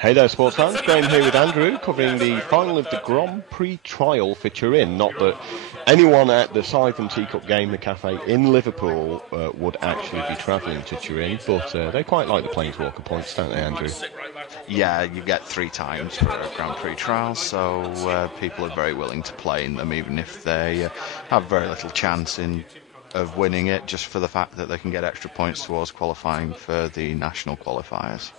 Hey there, sports fans. Graham here with Andrew, covering the final of the Grand Prix trial for Turin. Not that anyone at the Scythe Teacup Game Cafe in Liverpool would actually be travelling to Turin, but they quite like the Planeswalker points, don't they, Andrew? Yeah, you get 3 times for a Grand Prix trial, so people are very willing to play in them, even if they have very little chance of winning it, just for the fact that they can get extra points towards qualifying for the national qualifiers.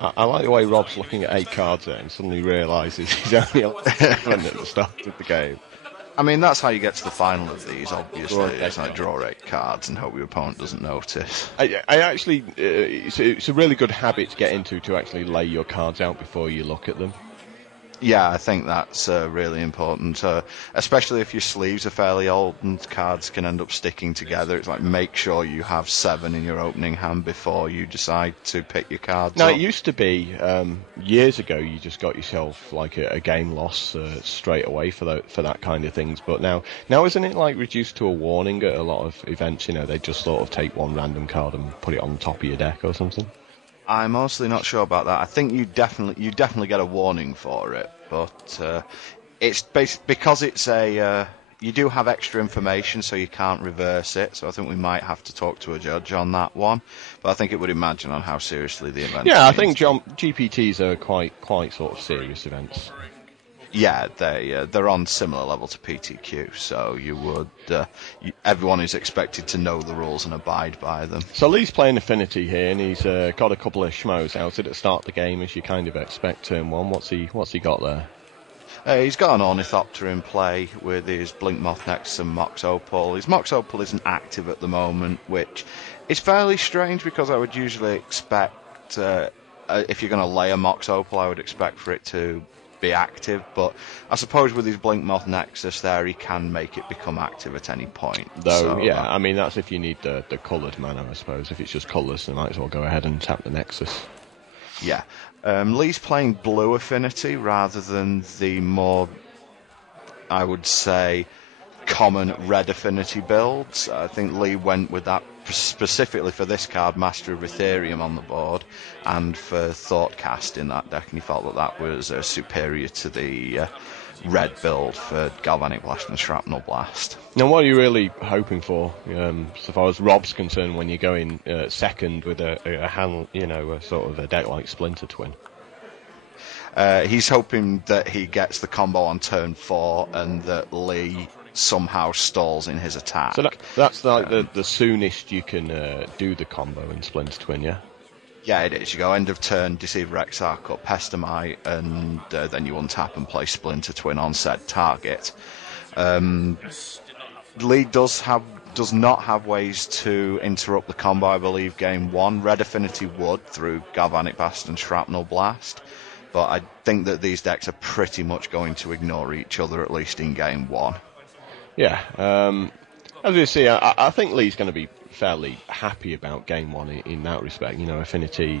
I like the way Rob's looking at 8 cards there and suddenly realises he's only 11 at the start of the game. I mean, that's how you get to the final of these, obviously. It's like draw 8 cards and hope your opponent doesn't notice. I actually, it's a really good habit to get into, to actually lay your cards out before you look at them. Yeah, I think that's really important, especially if your sleeves are fairly old and cards can end up sticking together. It's like, make sure you have 7 in your opening hand before you decide to pick your cards Now, up. it used to be, years ago, you just got yourself like a game loss straight away for that kind of things. But now isn't it like reduced to a warning at a lot of events? You know, they just sort of take one random card and put it on the top of your deck or something? I'm mostly not sure about that. I think you definitely get a warning for it, but it's because it's you do have extra information, so you can't reverse it. So I think we might have to talk to a judge on that one. But I think it would imagine on how seriously the event. Yeah, I think GPTs are quite sort of serious events. Yeah, they're on similar level to PTQ, so everyone is expected to know the rules and abide by them. So Lee's playing Affinity here, and he's got a couple of schmoes out at the start of the game, as you kind of expect. Turn 1, what's he got there? He's got an Ornithopter in play with his Blinkmoth next to Mox Opal. His Mox Opal isn't active at the moment, which is fairly strange because I would usually expect, if you're going to lay a Mox Opal, I would expect for it to be active, but I suppose with his Blinkmoth Nexus there, he can make it become active at any point. Though, so, yeah, I mean, that's if you need the coloured mana, I suppose. If it's just colours, they might as well go ahead and tap the Nexus. Yeah. Lee's playing blue Affinity rather than the more, I would say, common red Affinity builds. I think Lee went with that specifically for this card, Master of Ethereum, on the board, and for Thoughtcast in that deck, and he felt that was superior to the red build for Galvanic Blast and Shrapnel Blast. Now, what are you really hoping for, so far as Rob's concerned, when you go in second with a hand, a sort of a deck like Splinter Twin? He's hoping that he gets the combo on turn 4 and that Lee somehow stalls in his attack. So that's like the soonest you can do the combo in Splinter Twin, yeah? Yeah, it is. You go end of turn, Deceiver Exarch or Pestamite, and then you untap and play Splinter Twin on said target. Lee does not have ways to interrupt the combo, I believe, game 1. Red Affinity would through Galvanic Blast and Shrapnel Blast, but I think that these decks are pretty much going to ignore each other, at least in game 1. Yeah, as we see, I think Lee's going to be fairly happy about game 1 in that respect. Affinity,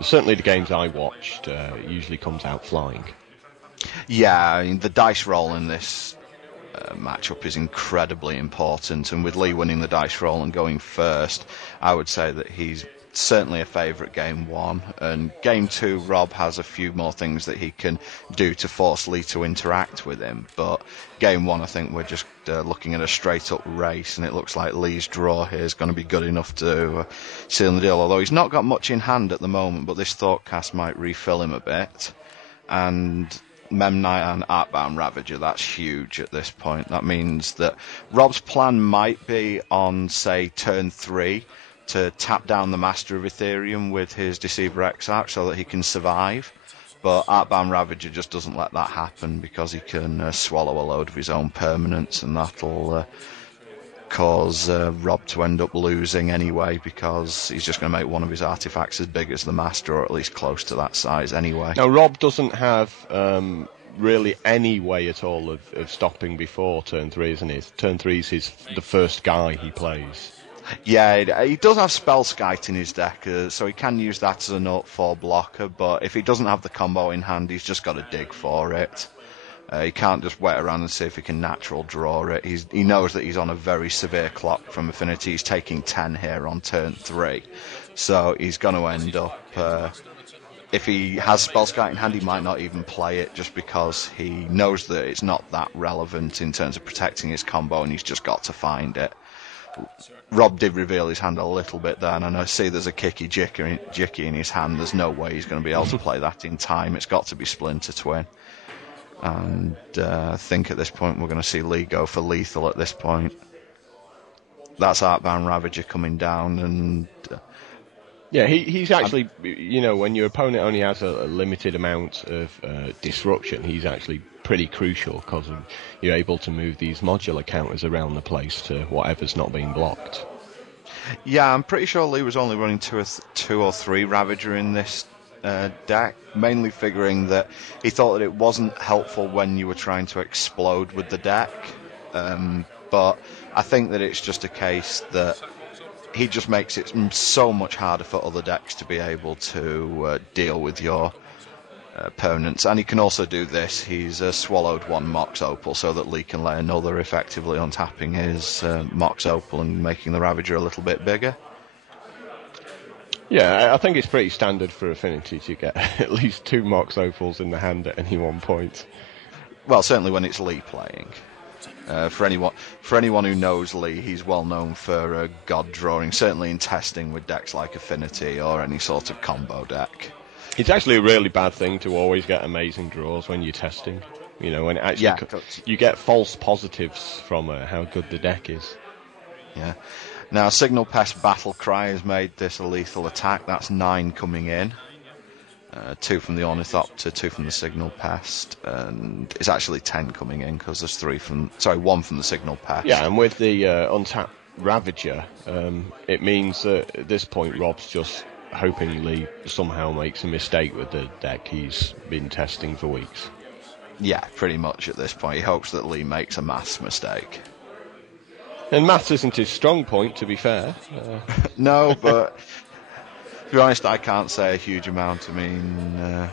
certainly the games I watched, usually comes out flying. Yeah, I mean, the dice roll in this matchup is incredibly important, and with Lee winning the dice roll and going first, I would say that he's certainly a favourite game 1, and game 2 Rob has a few more things that he can do to force Lee to interact with him, but game 1 I think we're just looking at a straight up race, and it looks like Lee's draw here is going to be good enough to seal the deal, although he's not got much in hand at the moment, but this Thoughtcast might refill him a bit. And Memnite and Artbound Ravager, that's huge at this point. That means that Rob's plan might be on, say, turn 3 to tap down the Master of Ethereum with his Deceiver Exarch so that he can survive. But Artbound Ravager just doesn't let that happen because he can swallow a load of his own permanents, and that'll cause Rob to end up losing anyway, because he's just going to make one of his artifacts as big as the Master, or at least close to that size anyway. Now, Rob doesn't have really any way at all of stopping before turn 3, isn't he? Turn 3 is the first guy he plays. Yeah, he does have Spell Scythe in his deck, so he can use that as a note 4 blocker, but if he doesn't have the combo in hand, he's just got to dig for it. He can't just wait around and see if he can natural draw it. He knows that he's on a very severe clock from Affinity. He's taking 10 here on turn 3, so he's going to end up if he has spell scout in hand, he might not even play it just because he knows that it's not that relevant in terms of protecting his combo, and he's just got to find it. Rob did reveal his hand a little bit there, and I see there's a kicky jicky in his hand. There's no way he's going to be able to play that in time. It's got to be Splinter Twin. And I think at this point we're going to see Lee go for lethal at this point. That's Artbound Ravager coming down, and yeah, he's actually, you know, when your opponent only has a limited amount of disruption, he's actually pretty crucial because you're able to move these modular counters around the place to whatever's not being blocked. Yeah, I'm pretty sure Lee was only running two or three Ravager in this deck, mainly figuring that he thought that it wasn't helpful when you were trying to explode with the deck. But I think that it's just a case that he just makes it so much harder for other decks to be able to deal with your opponents. And he can also do this. He's swallowed one Mox Opal so that Lee can lay another, effectively untapping his Mox Opal and making the Ravager a little bit bigger. Yeah, I think it's pretty standard for Affinity to get at least 2 Mox Opals in the hand at any one point. Well, certainly when it's Lee playing. For anyone who knows Lee, he's well known for god drawing, certainly in testing with decks like Affinity or any sort of combo deck. It's actually a really bad thing to always get amazing draws when you're testing. You know, when actually you get false positives from how good the deck is. Yeah. Now, Signal Pest Battle Cry has made this a lethal attack. That's 9 coming in. 2 from the Ornithopter, 2 from the Signal Pest, and it's actually 10 coming in because there's 1 from the Signal Pest. Yeah, and with the untapped Ravager, it means that at this point Rob's just hoping Lee somehow makes a mistake with the deck he's been testing for weeks. Yeah, pretty much at this point. He hopes that Lee makes a maths mistake. And maths isn't his strong point, to be fair. No, but to be honest, I can't say a huge amount. I mean,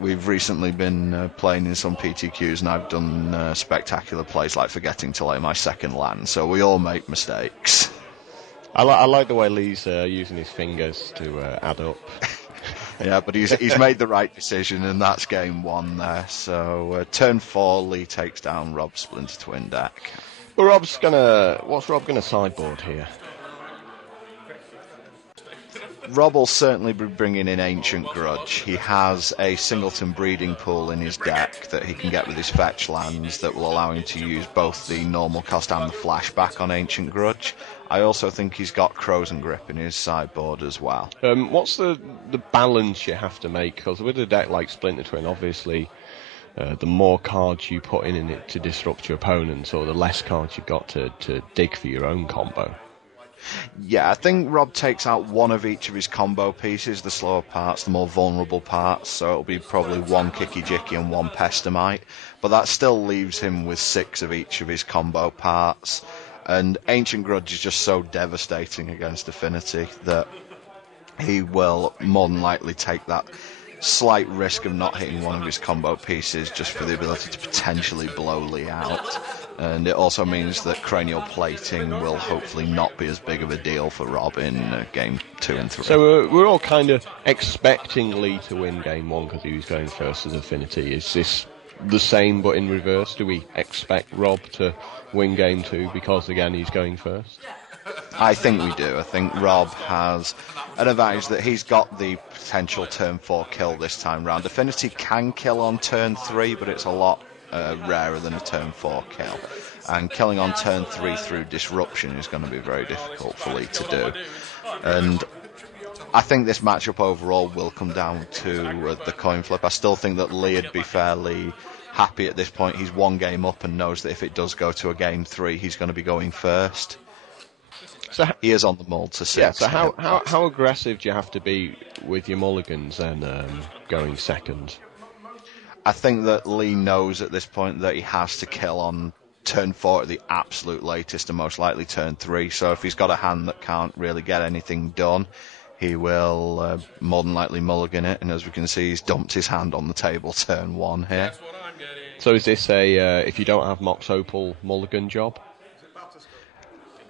we've recently been playing in some PTQs, and I've done spectacular plays like forgetting to lay my second land, so we all make mistakes. I like the way Lee's using his fingers to add up. Yeah, but he's made the right decision, and that's game 1 there. So turn 4, Lee takes down Rob's Splinter Twin deck. Well, what's Rob gonna sideboard here? Rob will certainly be bringing in Ancient Grudge. He has a Singleton Breeding Pool in his deck that he can get with his fetch lands that will allow him to use both the normal cost and the flashback on Ancient Grudge. I also think he's got Crows and Grip in his sideboard as well. What's the balance you have to make? Because with a deck like Splinter Twin, obviously, the more cards you put in it to disrupt your opponents, or the less cards you've got to dig for your own combo. Yeah, I think Rob takes out one of each of his combo pieces, the slower parts, the more vulnerable parts, so it'll be probably 1 Kicky Jicky and 1 Pestamite, but that still leaves him with 6 of each of his combo parts, and Ancient Grudge is just so devastating against Affinity that he will more than likely take that slight risk of not hitting one of his combo pieces just for the ability to potentially blow Lee out. And it also means that cranial plating will hopefully not be as big of a deal for Rob in game 2 and 3. So we're all kind of expecting Lee to win game 1 because he was going first as Affinity. Is this the same but in reverse? Do we expect Rob to win game 2 because, again, he's going first? I think we do. I think Rob has an advantage that he's got the potential turn 4 kill this time round. Affinity can kill on turn 3, but it's a lot rarer than a turn 4 kill. And killing on turn 3 through disruption is going to be very difficult for Lee to do. And I think this matchup overall will come down to the coin flip. I still think that Lee would be fairly happy at this point. He's 1 game up and knows that if it does go to a game 3, he's going to be going first. So he is on the mold to 6. Yeah, so how aggressive do you have to be with your mulligans and going second? I think that Lee knows at this point that he has to kill on turn 4 at the absolute latest and most likely turn 3. So if he's got a hand that can't really get anything done, he will more than likely mulligan it. And as we can see, he's dumped his hand on the table turn 1 here. So is this a, if you don't have Mox Opal, mulligan job?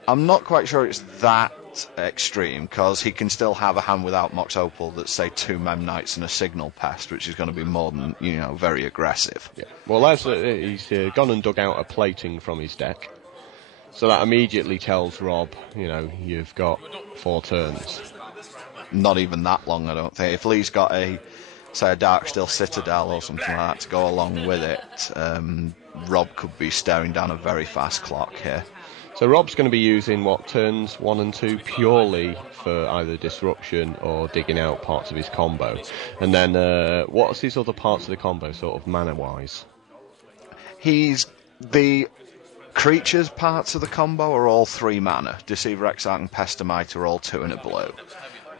I'm not quite sure it's that extreme, because he can still have a hand without Mox Opal that's, say, 2 Mem Knights and a Signal Pest, which is going to be more than, very aggressive. Yeah. Well, he's gone and dug out a plating from his deck. So that immediately tells Rob, you've got 4 turns. Not even that long, I don't think. If Lee's got a Darksteel Citadel or something like that to go along with it, Rob could be staring down a very fast clock here. So Rob's going to be using turns 1 and 2 purely for either disruption or digging out parts of his combo. And then what's his other parts of the combo, sort of mana-wise? The creatures parts of the combo are all 3 mana. Deceiver, Exarch and Pestamite are all 2 and a blue.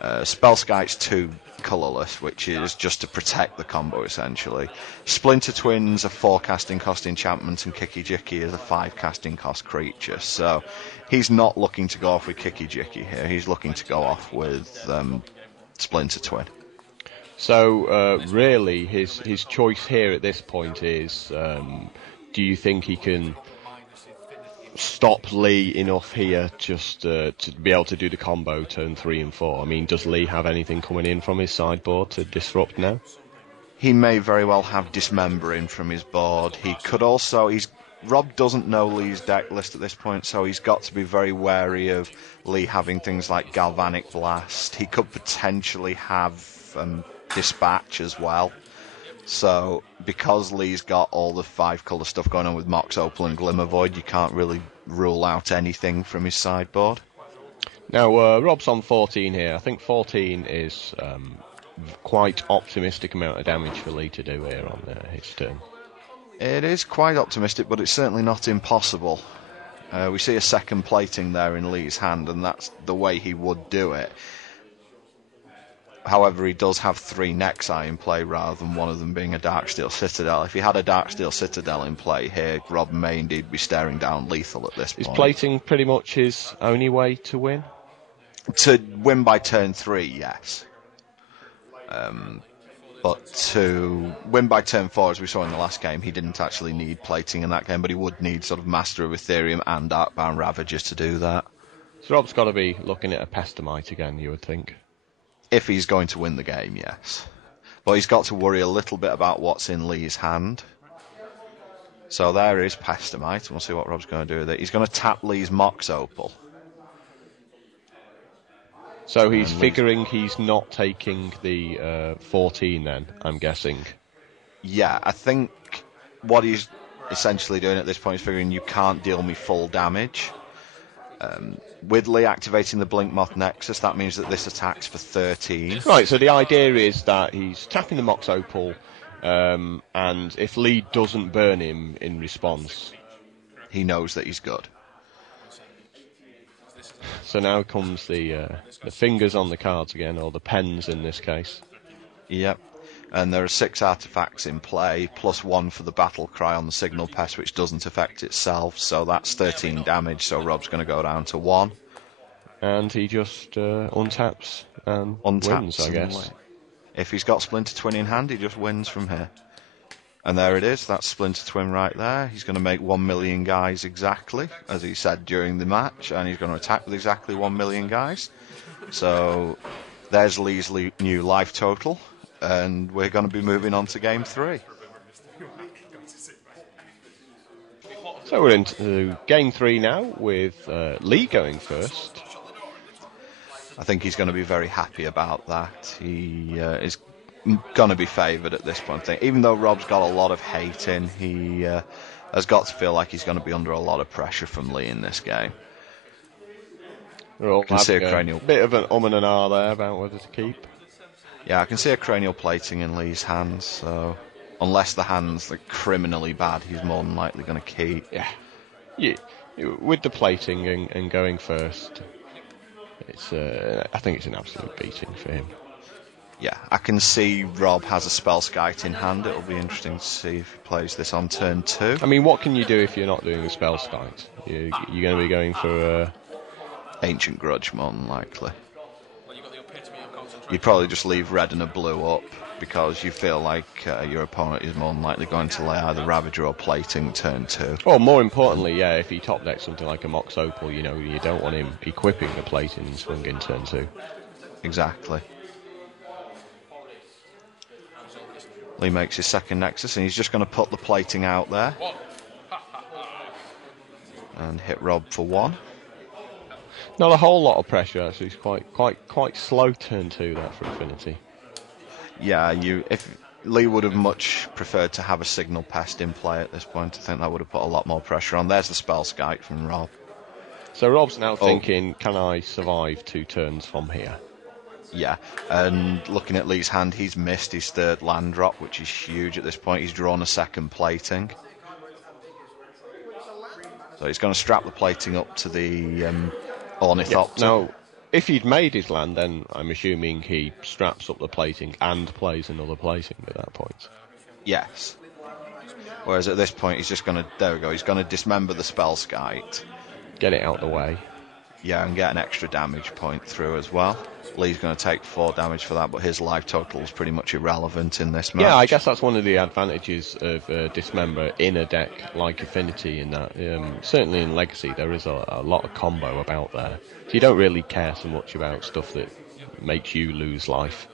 Spellskite's 2 colourless, which is just to protect the combo essentially. Splinter Twin's a 4 casting cost enchantment, and Kiki Jiki is a 5 casting cost creature. So he's not looking to go off with Kiki Jiki here. He's looking to go off with Splinter Twin. So really, his choice here at this point is: do you think he can stop Lee enough here just to be able to do the combo turn 3 and 4? I mean, does Lee have anything coming in from his sideboard to disrupt now? He may very well have Dismembering from his board. He could also... Rob doesn't know Lee's deck list at this point, so he's got to be very wary of Lee having things like Galvanic Blast. He could potentially have Dispatch as well. So, because Lee's got all the 5-colour stuff going on with Mox Opal and Glimmervoid, you can't really rule out anything from his sideboard. Now, Rob's on 14 here. I think 14 is quite optimistic amount of damage for Lee to do here on his turn. It is quite optimistic, but it's certainly not impossible. We see a second plating there in Lee's hand, and that's the way he would do it. However, he does have 3 Nexi in play rather than one of them being a Darksteel Citadel. If he had a Darksteel Citadel in play here, Rob may indeed be staring down lethal at this point. Is plating pretty much his only way to win? To win by turn 3, yes. But to win by turn 4, as we saw in the last game, he didn't actually need plating in that game, but he would need sort of Master of Ethereum and Darkbound Ravagers to do that. So Rob's got to be looking at a Pestamite again, you would think. If he's going to win the game, yes. But he's got to worry a little bit about what's in Lee's hand. So there is Pestamite, and we'll see what Rob's going to do with it. He's going to tap Lee's Mox Opal. So he's figuring he's not taking the 14 then, I'm guessing. Yeah, I think what he's essentially doing at this point is figuring you can't deal me full damage. With Lee activating the Blinkmoth Nexus, that means that this attacks for 13. Right, so the idea is that he's tapping the Mox Opal, and if Lee doesn't burn him in response, he knows that he's good. So now comes the fingers on the cards again, or the pens in this case. Yep. And there are 6 artifacts in play, plus 1 for the Battle Cry on the Signal Pest, which doesn't affect itself, so that's 13 damage, so Rob's going to go down to 1. And he just untaps and wins, I guess. If he's got Splinter Twin in hand, he just wins from here. And there it is, that's Splinter Twin right there. He's going to make 1 million guys exactly, as he said during the match, and he's going to attack with exactly 1 million guys. So there's Lee's new life total. And we're going to be moving on to game 3. So we're into game 3 now, with Lee going first. I think he's going to be very happy about that. He is going to be favoured at this point. Even though Rob's got a lot of hate in, he has got to feel like he's going to be under a lot of pressure from Lee in this game. We're all can see a cranial bit of an and an ah there about whether to keep. Yeah, I can see a cranial plating in Lee's hands, so unless the hand's criminally bad, he's more than likely going to keep. Yeah. With the plating and going first, it's I think it's an absolute beating for him. Yeah, I can see Rob has a Spellskite in hand. It'll be interesting to see if he plays this on turn 2. I mean, what can you do if you're not doing a Spellskite? You're going to be going for Ancient Grudge, more than likely. You'd probably just leave red and a blue up because you feel like your opponent is more than likely going to lay either Ravager or Plating turn 2. Well, more importantly, yeah, if he top decks something like a Mox Opal, you know, you don't want him equipping a Plating and swinging turn 2. Exactly. Lee makes his second Nexus, and he's just going to put the Plating out there and hit Rob for 1. Not a whole lot of pressure, actually. It's quite slow turn 2 that for Affinity. Yeah, if Lee would have much preferred to have a Signal Pest in play at this point. I think that would have put a lot more pressure on. There's the spell Scythe from Rob. So Rob's now thinking, can I survive 2 turns from here? Yeah, and looking at Lee's hand, he's missed his third land drop, which is huge at this point. He's drawn a second Plating. So he's going to strap the Plating up to the Ornithopter. Yeah. Now, if he'd made his land, then I'm assuming he straps up the Plating and plays another Plating at that point. Yes. Whereas at this point, he's just going to, there we go, he's going to dismember the spell Scythe. Get it out the way. Yeah, and get an extra damage point through as well. Lee's going to take 4 damage for that, but his life total is pretty much irrelevant in this match. Yeah, I guess that's one of the advantages of Dismember in a deck like Affinity, in that certainly in Legacy there is a lot of combo about there. So you don't really care so much about stuff that makes you lose life.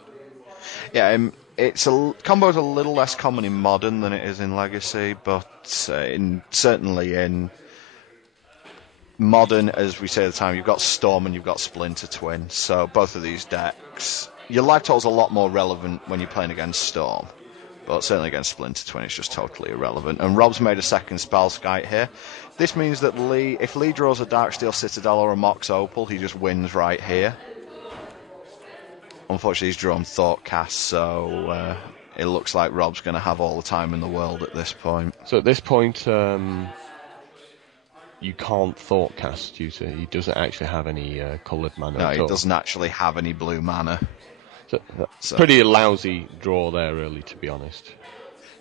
Yeah, combo's a little less common in Modern than it is in Legacy, but certainly in Modern, as we say at the time, you've got Storm and you've got Splinter Twin, so both of these decks, your life total's a lot more relevant when you're playing against Storm, but certainly against Splinter Twin it's just totally irrelevant. And Rob's made a second spell Scythe here. This means that if Lee draws a Darksteel Citadel or a Mox Opal, he just wins right here. Unfortunately, he's drawn Thoughtcast, so it looks like Rob's going to have all the time in the world at this point. So at this point, you can't Thoughtcast due to he doesn't actually have any coloured mana. No, at he all. doesn't actually have any blue mana. So pretty lousy draw there, really, to be honest.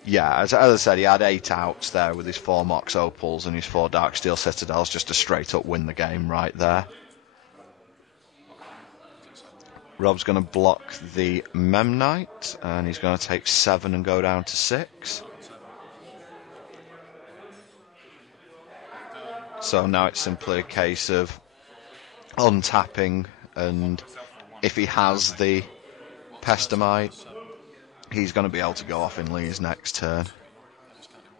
Yeah, as I said, he had 8 outs there with his 4 Mox Opals and his 4 Darksteel Citadels just to straight up win the game right there. Rob's going to block the Memnite, and he's going to take 7 and go down to 6. So now it's simply a case of untapping, and if he has the Pestamite, he's going to be able to go off in Lee's next turn.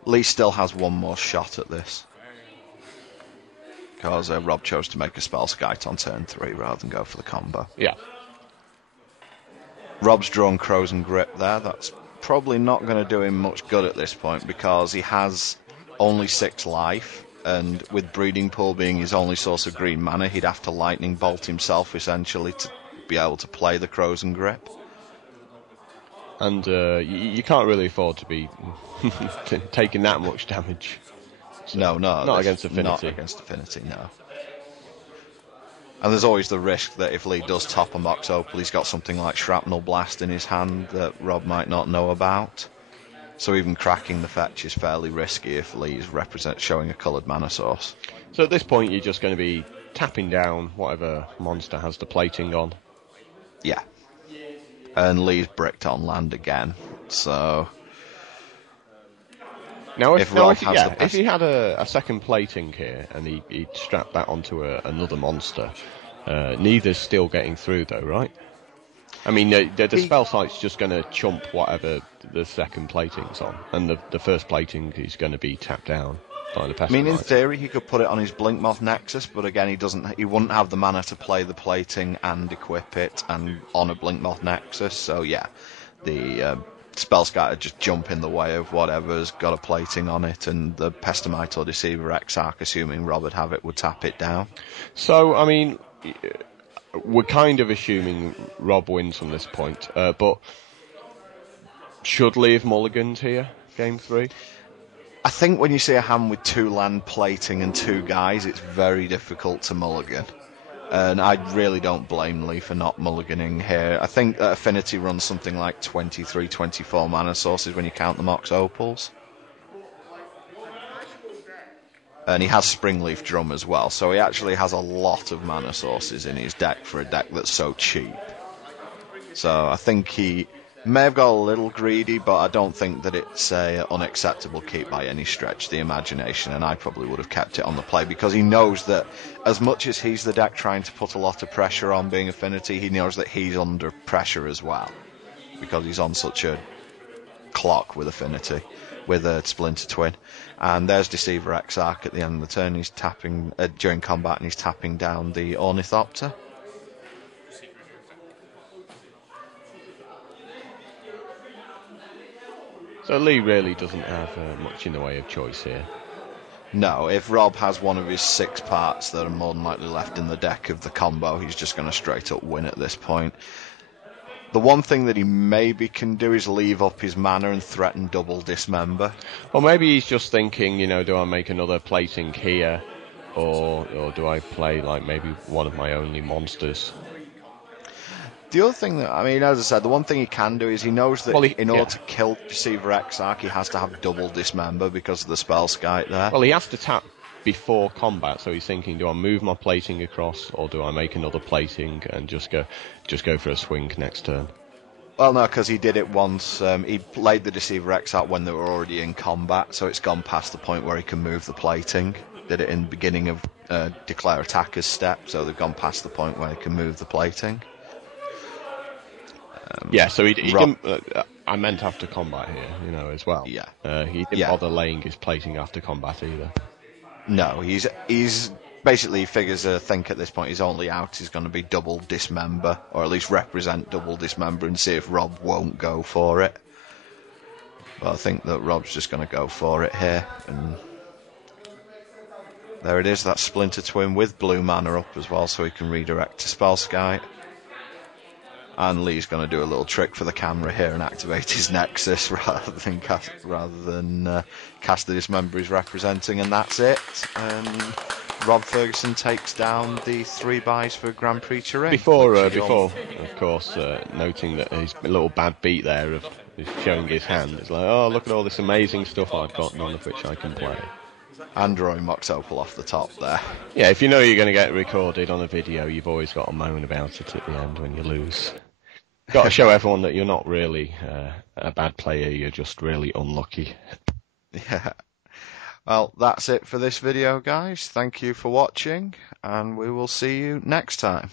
Lee still has one more shot at this, because Rob chose to make a spell Scythe on turn 3 rather than go for the combo. Yeah. Rob's drawn Crows and Grip there. That's probably not going to do him much good at this point, because he has only 6 life, and with Breeding Pool being his only source of green mana, he'd have to Lightning Bolt himself essentially to be able to play the Crows and Grip. And you can't really afford to be taking that much damage. So No, not against Affinity. Not against Affinity, no. And there's always the risk that if Lee does top a Mox Opal, he's got something like Shrapnel Blast in his hand that Rob might not know about. So even cracking the fetch is fairly risky if Lee's showing a coloured mana source. So at this point, you're just going to be tapping down whatever monster has the Plating on. Yeah. And Lee's bricked on land again, so... Now, if he had a second Plating here, and he'd strapped that onto another monster, neither's still getting through, though, right? I mean, the spell site's just going to chump whatever the second Plating's on, and the first Plating is going to be tapped down by the Pestamite. I mean, in theory, he could put it on his Blinkmoth Nexus, but again, he wouldn't have the mana to play the Plating and equip it and on a Blinkmoth Nexus, so yeah, the spell scatter just jump in the way of whatever's got a Plating on it, and the Pestamite or Deceiver Exarch, assuming Rob would have it, would tap it down. So, I mean, we're kind of assuming Rob wins from this point, but should Lee have mulliganed here, game 3? I think when you see a hand with 2 land Plating and 2 guys, it's very difficult to mulligan. And I really don't blame Lee for not mulliganing here. I think that Affinity runs something like 23, 24 mana sources when you count the Mox Opals. And he has Springleaf Drum as well, so he actually has a lot of mana sources in his deck for a deck that's so cheap. So I think he May have got a little greedy, but I don't think that it's a unacceptable keep by any stretch of the imagination, and I probably would have kept it on the play because he knows that as much as he's the deck trying to put a lot of pressure on being Affinity, he knows that he's under pressure as well because he's on such a clock with Affinity, with a Splinter Twin. And there's Deceiver Exarch at the end of the turn. He's tapping during combat, and he's tapping down the Ornithopter. So Lee really doesn't have much in the way of choice here. No, if Rob has one of his 6 parts that are more than likely left in the deck of the combo, he's just going to straight up win at this point. The one thing that he maybe can do is leave up his mana and threaten double dismember. Or maybe he's just thinking, you know, do I make another plating here, or do I play like maybe one of my only monsters? The other thing that, I mean, as I said, the one thing he can do is he knows that in order to kill Deceiver Exarch, he has to have double dismember because of the spell Scythe there. Well, he has to tap before combat, so he's thinking, do I move my plating across, or do I make another plating and just go for a swing next turn? Well, no, because he did it once. He played the Deceiver Exarch when they were already in combat, so it's gone past the point where he can move the plating. Did it in the beginning of Declare Attacker's step, so they've gone past the point where he can move the plating. Yeah, so he didn't. I meant after combat here, you know, as well. Yeah. He didn't bother laying his plating after combat either. No, he's basically figures I think at this point his only out is going to be double dismember, or at least represent double dismember, and see if Rob won't go for it. But I think that Rob's just going to go for it here, and there it is. That's Splinter Twin with blue mana up as well, so he can redirect to Spell Scythe. And Lee's going to do a little trick for the camera here and activate his Nexus rather than cast the dismember he's representing, and that's it. And Rob Ferguson takes down the 3 buys for Grand Prix Turin. Before, of course, noting that his little bad beat there of showing his hand. It's like, oh, look at all this amazing stuff I've got, none of which I can play. And drawing Mox Opal off the top there. Yeah, if you know you're going to get recorded on a video, you've always got to moan about it at the end when you lose. Got to show everyone that you're not really a bad player, you're just really unlucky. Yeah. Well, that's it for this video, guys. Thank you for watching, and we will see you next time.